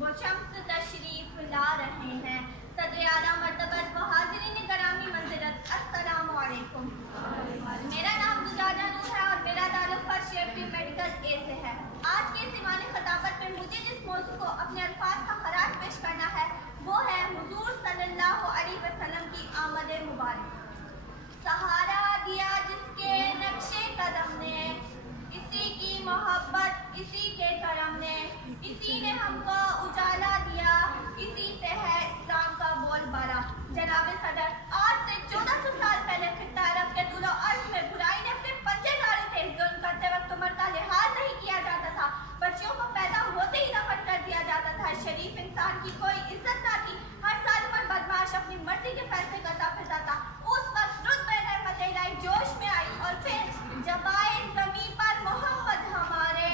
वो शम्स तशरीफ ला रहे हैं। सदर आला मर्तबत व हाज़रीन गिरामी मंज़िलत, अस्सलामु अलैकुम। मेरा नाम जुजाजा नूर है और मेरा ताल्लुक फर्स्ट ईयर प्री मेडिकल ए से है। आज के इस ईवान खिताबत में मुझे जिस मौजू को अपने अल्फाज का खराज पेश करना है वो है हुजूर सल्लल्लाहु अलैहि वसल्लम की आमद मुबारक। सहारा दिया जिसके नक्शे कदम ने, इसी की मोहब्बत इसी के करम ने, इसी ने हमको उजाला दिया, इसी से है इस्लाम का बोलबाला। जनाब सदर, आज से 1400 साल पहले खित्ता अरब के दूलो अर्ज में बुराई ने अपने पंजे गाड़े थे। जुल्म करते वक्त उम्र का लिहाज नहीं किया जाता था, बच्चियों को पैदा होते ही दफन कर दिया जाता था। शरीफ इंसान की कोई इज्जत ना थी, हर साल उम्र बदमाश अपनी मर्जी के फैसले करता फिरता था। उस वक्त रुतबे रहमत इलाही जोश में आई और फिर जबाए ज़मीं पर मोहम्मद हमारे,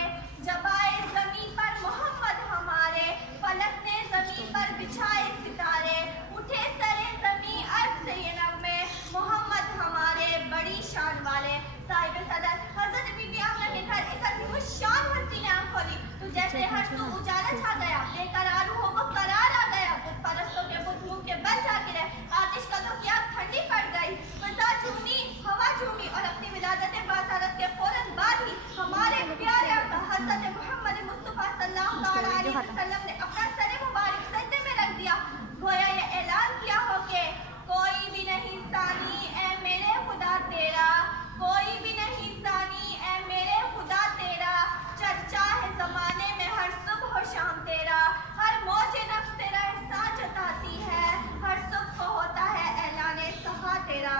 जबाए ज़मीं पर मोहम्मद हमारे, फलक ने ज़मीं पर बिछाए सितारे, उठे सरे ज़मीं अर्ज़ से ये नग़्मे, मोहम्मद हमारे बड़ी शान वाले। साहिब सदर हज़रत बीबी आमना के घर एक अज़ीमुश्शान हस्ती ने आँख खोली तो जैसे हर सू उजाला छा गया। बेकरार हो वो करार आ गया, बुत परस्तों के बुत मुँह के बल जा गिरे, आतिश कदों की आग ठंडी पड़ गई, फ़िज़ा झूमी हवा झूमी और अपनी विलादत बासारत के फौरन बाद ही हमारे प्यारे आका हज़रत मोहम्मद मुस्तफ़ा सल्लल्लाहु अलैहि वसल्लम ने अपना सरे मुबारक सजदे में रख दिया। गोया ये ऐलान किया हो कि कोई भी नहीं सानी ए मेरे खुदा तेरा, कोई भी नहीं सानी ए मेरे खुदा तेरा, चर्चा है ज़माने में हर सुबह और शाम तेरा, हर मौज नफ्स तेरा एहसान जताती है, हर सुबह को होता है ऐलाने सहा तेरा।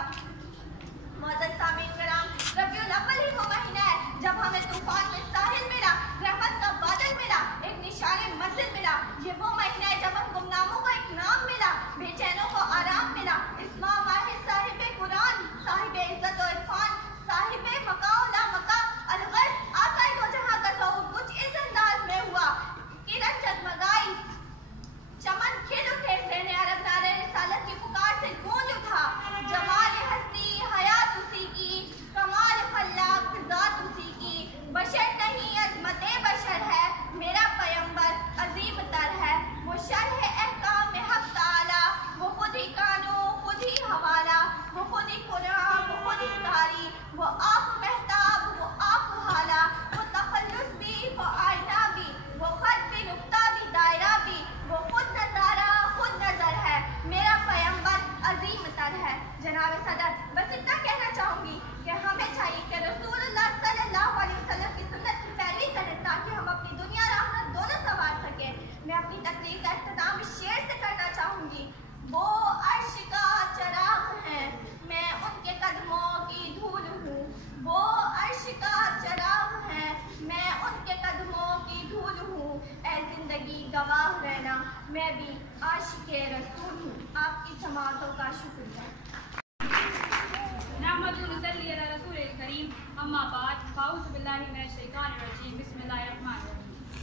मौजूद सामीन कराम, रबीउल अव्वल ही वो महीना है जब हमें तूफान में साहिल मिला, रहमत का बादल मिला, एक निशाने मंजिल मिला। ये वो महीना है जब हम गुमनामों को एक नाम मिला, बेचैनों को आराम मिला। इस माह वाहिद साहिबे कुरान, साहिबे इज्जत और इरफान, साहिबे मकाओ ला मका अलगर्ज, आका दो जहां का ज़हूर कुछ इस अंदाज में हुआ। किरण जगमगाई, चमन खिल उठे, सेने अरब नारे रिसालत की पुकार से गूंज उठा। जमाल हस्ती हयात उसी की, कमाल खल्लाक ज़ात उसी की, बशर नहीं अज़मते बशर है, मेरा पैगंबर अजीम तर है। वो शरह अहकाम में हक ताला, वो खुद ही कानून खुद ही हवाला, वो खुद ही कुरान वो खुद ही कारी, वो आप महताब वो आप हाला, वो तखल्लुस भी वो आईना भी, वो खत भी नुक्ता भी दायरा भी, वो खुद नजारा खुद नजर है, मेरा पैगंबर अजीम तर है। जनाब सदर, बस इतना कहना चाहूंगी कि हमें चाहिए कि रसूलुल्लाह सल्लल्लाहु अलैहि वसल्लम की सुन्नत की पैरवी करें ताकि हम अपनी दुनिया और आखिरत दोनों संवार सकें। मैं अपनी तकरीर का इख्तिताम इस शेर से करना चाहूंगी। वो अर्श का चराग है, मैं उनके कदमों की धूल हूँ, वो अर्श का चराग है, मैं उनके कदमों की धूल हूँ। ऐ जिंदगी गवाह रहना, मैं भी आशिक़े रसूल हूँ। आपकी समाअतों का शुक्रिया।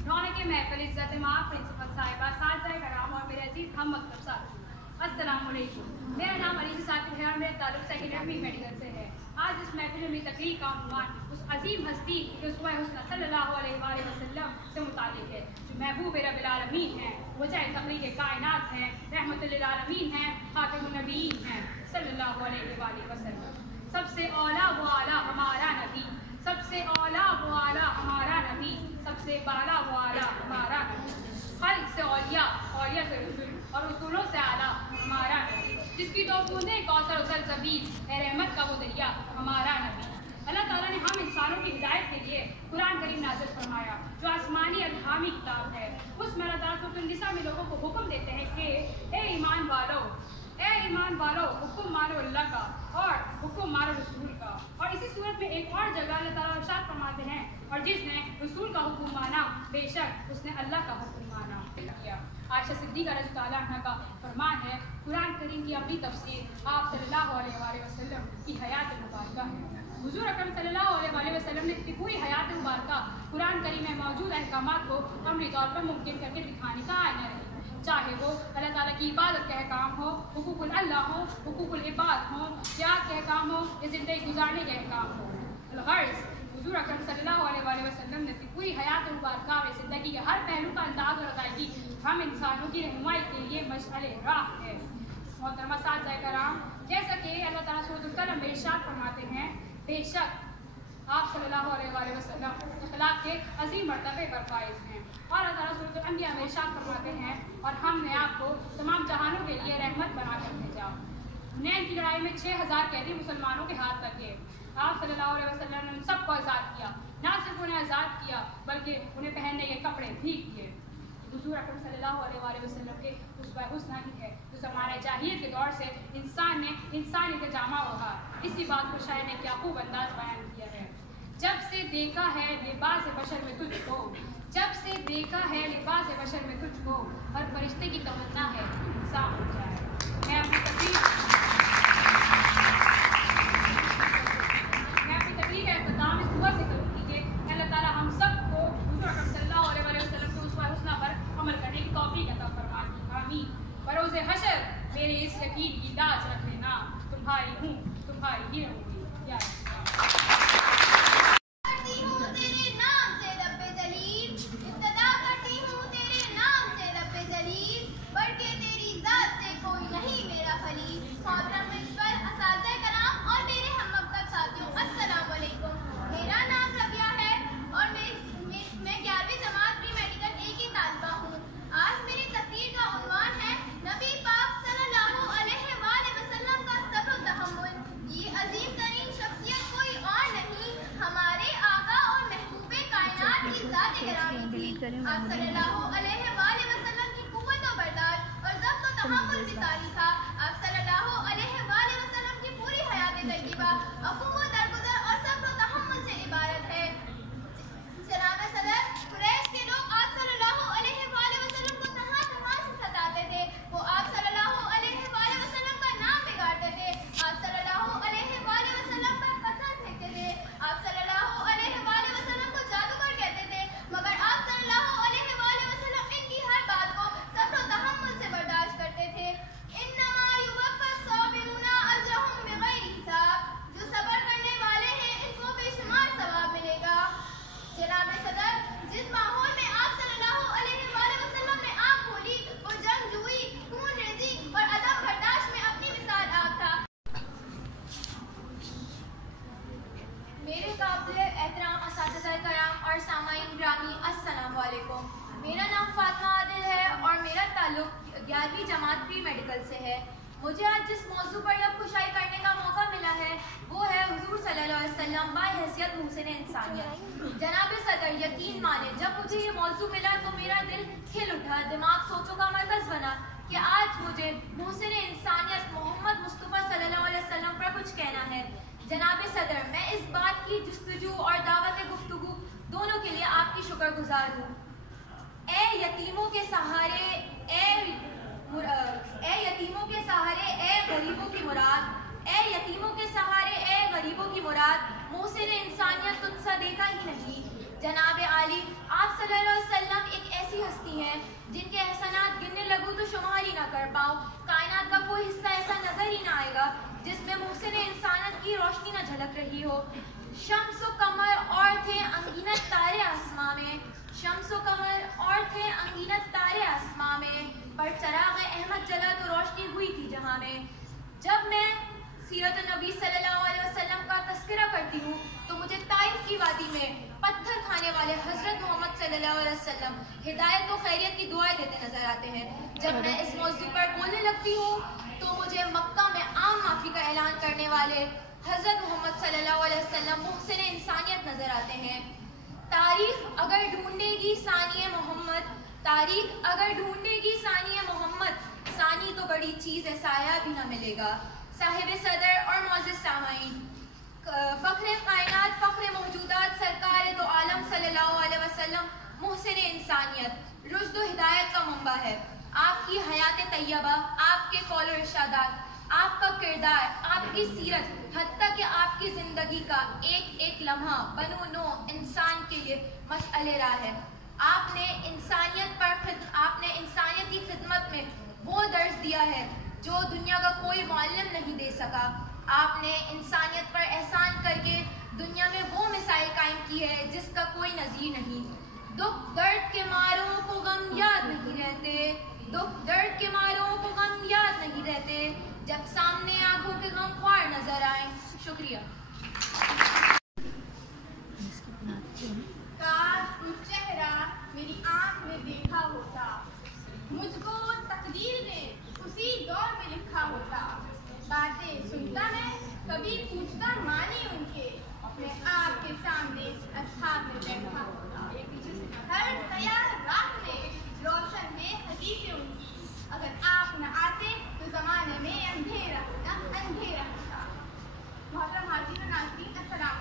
रौनक महफिल इज़्ज़त माफ़ प्रिंसिपल साहिबा साज़ाए कराम और मेरे अजीज़ हम मकतब साथी, अस्सलामु अलैकुम। मेरा नाम अली साकिब है और मेरा ताल्लुक़ सेकेंड ईयर मेडिकल से है। आज इस महफिल में मेरी तकरीर का उन्वान उस अजीम हस्ती उसवा हुस्न सल्लल्लाहु अलैहि वसल्लम से मुताल्लिक़ है जो महबूब रब्बिल आलमीन हैं, वजह तख़लीक़ कायनात हैं, रहमतुल लिल आलमीन हैं, ख़ातिमुन नबिय्यीन हैं सल्लल्लाहु अलैहि वसल्लम। सबसे औला वो आला हमारा नबी, सबसे औला वो आला हमारा नबी, सबसे बाला वो आला हमारा नबी। खल्क़ से औलिया, औलिया से रसूल और रसूलों से आला हमारा नबी, जिसकी दो बूंदें कौसर और सलसबील है रहमत का वो दरिया हमारा नबी। अल्लाह ताला ने हम इंसानों की हिदायत के लिए कुरान करीम नाज़िल फरमाया जो आसमानी अल्हामी किताब है। उसमें अल्लाह ताला सूरह निसा में लोगों को हुक्म देते हैं कि ए ईमान वालों हुक्म मानो अल्लाह का और हुक्म मानो रसूल का। और इसी सूरत में एक और जगह अल्लाह ताला इरशाद फरमाते हैं और जिसने रसूल का हुक्म माना बेशक उसने अल्लाह का हुक्म माना। आयशा सिद्दीक़ा रज़ियल्लाहु अन्हा का फरमान है, कुरान करीम की अपनी तफसीर आप सल्लल्लाहु अलैहि वसल्लम की हयात मुबारका है। हुज़ूर अकरम सल्लल्लाहु अलैहि वसल्लम ने अपनी पूरी हयात मुबारका कुरान करीम में मौजूद अहकामात को अमली तौर पर मुमकिन करके दिखाने का आईना रही, चाहे वो अल्लाह ताला की इबादत का अहकाम हो, हुकूकुल अल्लाह हो, हुकूकुल इबाद हो, त्याग के अहकाम हो या ज़िंदगी गुजारने के अहकाम हो। गर्ज़ हुजूर अकरम सल्लल्लाहु अलैहि वसल्लम ने पूरी हयात मुबारका में ज़िंदगी के हर पहलू का अंदाज़ और अदायगी हम इंसानों की रहनुमाई के लिए मशअल राह है। मोहतरमा साथ कराम, जैसा कि अल्लाह ताला सूरह कलम में इरशाद फरमाते हैं, बेशक आप सल्लल्लाहु अलैहि वसल्लम अखलाक के अजीम मर्तबे पर फाइज हैं। और अल्लाह ताला सूरह अंबिया में इरशाद फरमाते हैं, और हमने आपको तमाम जहानों के लिए रहमत बनाकर भेजा। हुनैन की लड़ाई में 6000 कैदी मुसलमानों के हाथ लगे। आप सल्लल्लाहु अलैहि वसल्लम ने उन सबको आज़ाद किया। ना सिर्फ उन्हें आज़ाद किया बल्कि उन्हें पहनने के कपड़े भी दिए। हुजूर अकरम सल्लल्लाहु अलैहि वसल्लम के उसवा हुस्ना ही है जो ज़माने जाहिलियत के दौर से इंसानियत का जामा ओढ़ा। इसी बात को शायर ने क्या खूब अंदाज बयान किया है। जब से देखा है लिबास बशर में तुझको, जब से देखा है लिबास बशर में तुझको, हर फरिश्ते की तमन्ना है इंसान हो जाए। मैं अपनी तकरीर का इख्तिताम इस दुआ से करूँगी कि अल्लाह ताला हम सबको हुजूर अकरम सल्लल्लाहु अलैहि वसल्लम के उसवा हुस्ना पर अमल करने की तौफीक अता फरमाए। आमीन। बरोज़े हशर मेरे इस यकीन की लाज रख लेना, तुम्हारी हूँ तुम्हारी ही रहूँगी। या आप सल्लल्लाहु अलैहि वसल्लम की कुव्वत और बर्दाश्त और ज़ब्त और तहम्मुल मिसाली था। आप सल्लल्लाहु अलैहि वसल्लम की पूरी हयात तय्यबा अफ़्व, दरगुजर और सब्र और तहम्मुल से इबारत है। जनाब सदर, कुरैश के लोग आप सल्लल्लाहु अलैहि वसल्लम को तहाँ से सताते थे। वो आप सल्लल्लाहु अलैहि वसल्लम का नाम बिगाड़ते थे। आप सल्लल्लाहु अलैहि वसल्लम पर पत्थर फेंकते थे। आप सल्लल्लाहु अलैहि वसल्लम को जादूगर कहते थे। मगर आप सल्लल्लाहु अलैहि वसल्लम इनकी हर बात को सब्र और तहम्मुल से बर्दाश्त करते थे। इन्नमा युवफ़्फ़ा साबिरूना अजरहुम बिग़ैरि हिसाब, जो सब्र करने वाले हैं इनको बेशुमार सवाब मिलेगा। जनाब सदर, जिस माहौल में आप सल्लल्लाहु अलैहि वसल्लम ने आग खोली वो जंगजूई, खूनरेज़ी और अदम बर्दाश्त में अपनी मिसाल आग था। मेरे काबिल एहतराम असातिज़ा कराम और सामाईन ग्रामी, अस्सलाम वालेकुम। मेरा नाम फातिमा आदिल है और मेरा ताल्लुक 11वीं जमात प्री मेडिकल से है। मुझे आज जिस मौजू पर लबकुशाई करने का मौका मिला है वो है हुजूर सल्लल्लाहु अलैहि वसल्लम बाहैसियत मुहसिन इंसानियत। जनाब सदर, यकीन माने जब मुझे ये मौजू मिला तो मेरा दिल खिल उठा, दिमाग सोचों का मरकज बना कि आज मुझे मुहसिन इंसानियत मोहम्मद मुस्तफ़ा सल्लल्लाहु अलैहि वसल्लम पर कुछ कहना है। जनाब सदर, मैं इस बात की जुस्तजू और दावत गुफ्तगू दोनों के लिए आपकी शुक्रगुजार हूँ। ए यतीमों के सहारे, ए यतीमों के सहारे, ए गरीबों की मुराद, ए यतीमों के सहारे, ए गरीबों की मुराद, मुहसिन इंसानियत तुझसा देखा ही नहीं। जनाब आली, आप सल्लल्लाहु अलैहि वसल्लम एक ऐसी हस्ती हैं जिनके एहसानात गिनने लगूँ तो शुमार ही ना कर पाऊँ। कायनात का कोई हिस्सा ऐसा नजर ही ना आएगा जिसमें मुहसिन इंसानियत की रोशनी न झलक रही हो। शम्स कमर और थे अंगीनत तारे आसमां में, शम्स कमर और थे अंगीनत तारे आसमां में, पर चराग अहमद जला तो रोशनी हुई थी जहां में। जब मैं सीरत नबी सल्लल्लाहु अलैहि वसल्लम का तस्करा करती हूँ तो मुझे ताइफ की वादी में पत्थर खाने वाले हजरत मोहम्मद सल्लल्लाहु अलैहि वसल्लम हिदायत और खैरियत की दुआएं देते नजर आते हैं। जब मैं इस मौजू पर बोलने लगती हूँ तो मुझे मक्का में आम माफी का ऐलान करने वाले हजरत मोहम्मद सल्लल्लाहु अलैहि वसल्लम मुहसिन इंसानियत नजर आते हैं। तारीख अगर ढूंढेगी सानिए मोहम्मद, तारीख अगर ढूंढेगी सानिए मोहम्मद, सानी तो बड़ी चीज़ है साया भी न मिलेगा। साहिब सदर और मौजूद सामाईन, फ़ख्र कायनात, फ़ख्र मौजूदात, सरकार दो आलम सल्लल्लाहु अलैहि वसल्लम मुहसिन इंसानियत, रुश्द व हिदायत का मंबा है। आपकी हयात तैयबा, आपके कौल और इरशादात, आपका किरदार, आपकी सीरत, हत्ता कि आपकी ज़िंदगी का एक एक लम्हा बनो नो इंसान के लिए मशअल राह है। आपने इंसानियत की खिदमत में वो दर्ज दिया है जो दुनिया का कोई मालिम नहीं दे सका। आपने इंसानियत पर एहसान करके दुनिया में वो मिसाइल कायम की है जिसका कोई नजीर नहीं। दुख दर्द के मारों को गम याद नहीं रहते, दुख दर्द के मारों को गम याद नहीं रहते, जब सामने आंखों के गम ख्वार नजर आए। शुक्रिया। काश कुछ चेहरा मेरी आंख में देखा होता, मुझको तकदीर ने उसी दौर में लिखा होता। बातें सुनता मैं, कभी पूछता माने उनके, मैं आपके सामने अस्हाब में बैठा होता। हर तैयार रात में रोशन है हदीसें उनकी, अगर आप न आते तो जमाने में अंधेरा होता, अंधेरा होता। मोहतरम हाजिर और नाज़रीन, अस्सलाम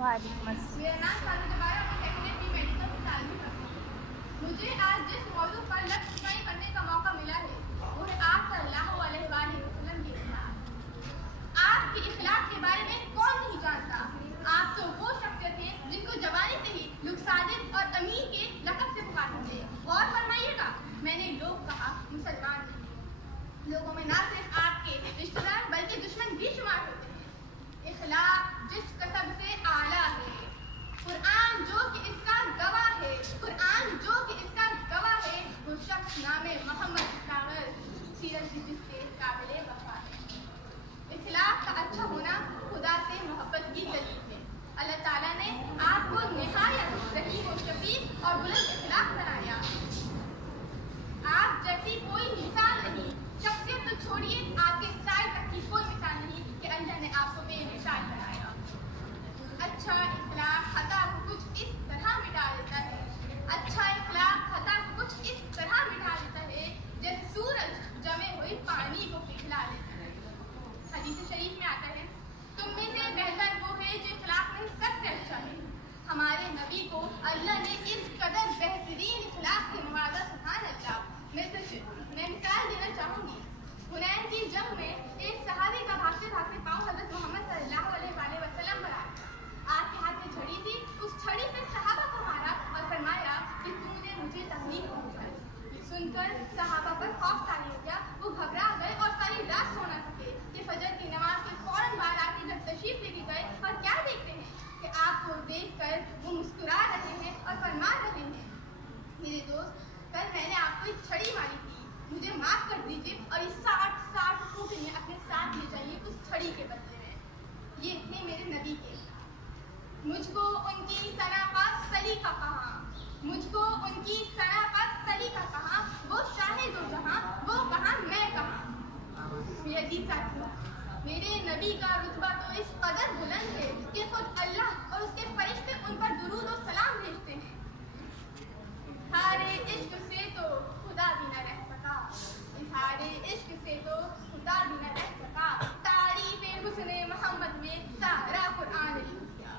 वालेकुम। मेरा नाम सारू जबारा, मैं सेकेंडरी प्री मेडिकल से ताल्लुक़ रखती हूँ। मुझे आज जिस मौजू पर लफ्ज़ करने का मौका मिला है वो है आप सल्लल्लाहु अलैहि वसल्लम की इखलाक। आपके इखलाक के बारे में कौन नहीं जानता। आप तो वो शख्सियत है जिनको जवानी से ही लोग सादिक और अमीर के लक़ब से पुकारते थे। और फरमाइएगा, मैंने लोग कहा मुसलमान नहीं, लोगों में ना सिर्फ आपके रिश्तेदार बल्कि दुश्मन भी शुमार होते हैं। इखलाक जिस कसब से आला है, कुरान जो कि इसका गवाह है, कुरान जो कि इसका गवाह है, वो शख्स नामे मोहम्मद कागज सीरत जिसके काबिले वफा है। इखलाक का अच्छा होना खुदा से मोहब्बत की दलील है। अल्लाह ताला ने आपको निहायत रहीम और शफीक और बुलंद इखलाक बनाया। आप जैसी कोई मिसाल नहीं, शख्सियत तो छोड़िए, आपके स्टाइल तक की कोई मिसाल नहीं कि अल्लाह ने आपको बेमिसाल बनाया। अच्छा इखलाक खता को कुछ इस तरह मिटा देता है, अच्छा इखलाक खता को कुछ इस तरह मिटा देता है जैसे सूरज जमे हुए पानी को पिघला देता है। हदीस शरीफ में आता है, तुम में से बेहतर वो है जो इखलाक में सबसे अच्छा है। हमारे नबी को अल्लाह ने इस कदर बेहतरीन इखलाक से नवाजा, सुभान अल्लाह। मैं मिसाल देना चाहूँगी। हुनैन की जंग में एक सहाबी का भागते भागते पाँव हज़रत मोहम्मद सल्लल्लाहु अलैहि वसल्लम पर आया। आपके हाथ में छड़ी थी, उस छड़ी से सहाबा को मारा और फरमाया कि तूने मुझे तकलीफ पहुँचाई। ये सुनकर सहाबा पर खौफ तारी हो गया, वो घबरा गए और सारी रात सो न सके कि फजर की नमाज के फौरन बाद आके जब तशरीफ लेके गए और क्या देखते हैं कि आपको देखकर वो मुस्कुरा रहे हैं और फरमा रहे हैं, मेरे दोस्त कल मैंने आपको एक छड़ी मारी थी, मुझे माफ कर दीजिए और ये 60 फूट अपने साथ ले जाइए उस छड़ी के बदले में। ये थे मेरे नबी के। मुझको उनकी सनाफत सलीका कहाँ, मुझको उनकी सनाफत सलीका कहाँ, वो शाहिद हो जहाँ, वो कहाँ मैं कहाँ। मेरे साथियों, मेरे नबी का रुतबा तो इस कदर बुलंद है कि खुद अल्लाह और उसके फरिश्ते उन पर दुरूद और सलाम भेजते हैं। इज़हारे इश्क से तो खुदा भी न रह सका, इज़हारे इश्क से तो खुदा भी न रह सका, तारीफ़े हुस्ने मोहम्मद में सारा कुरान लिख गया।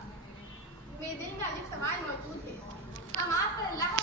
मेरे दिल में आज एक सवाल मौजूद है, हम आप सल्लल्लाहु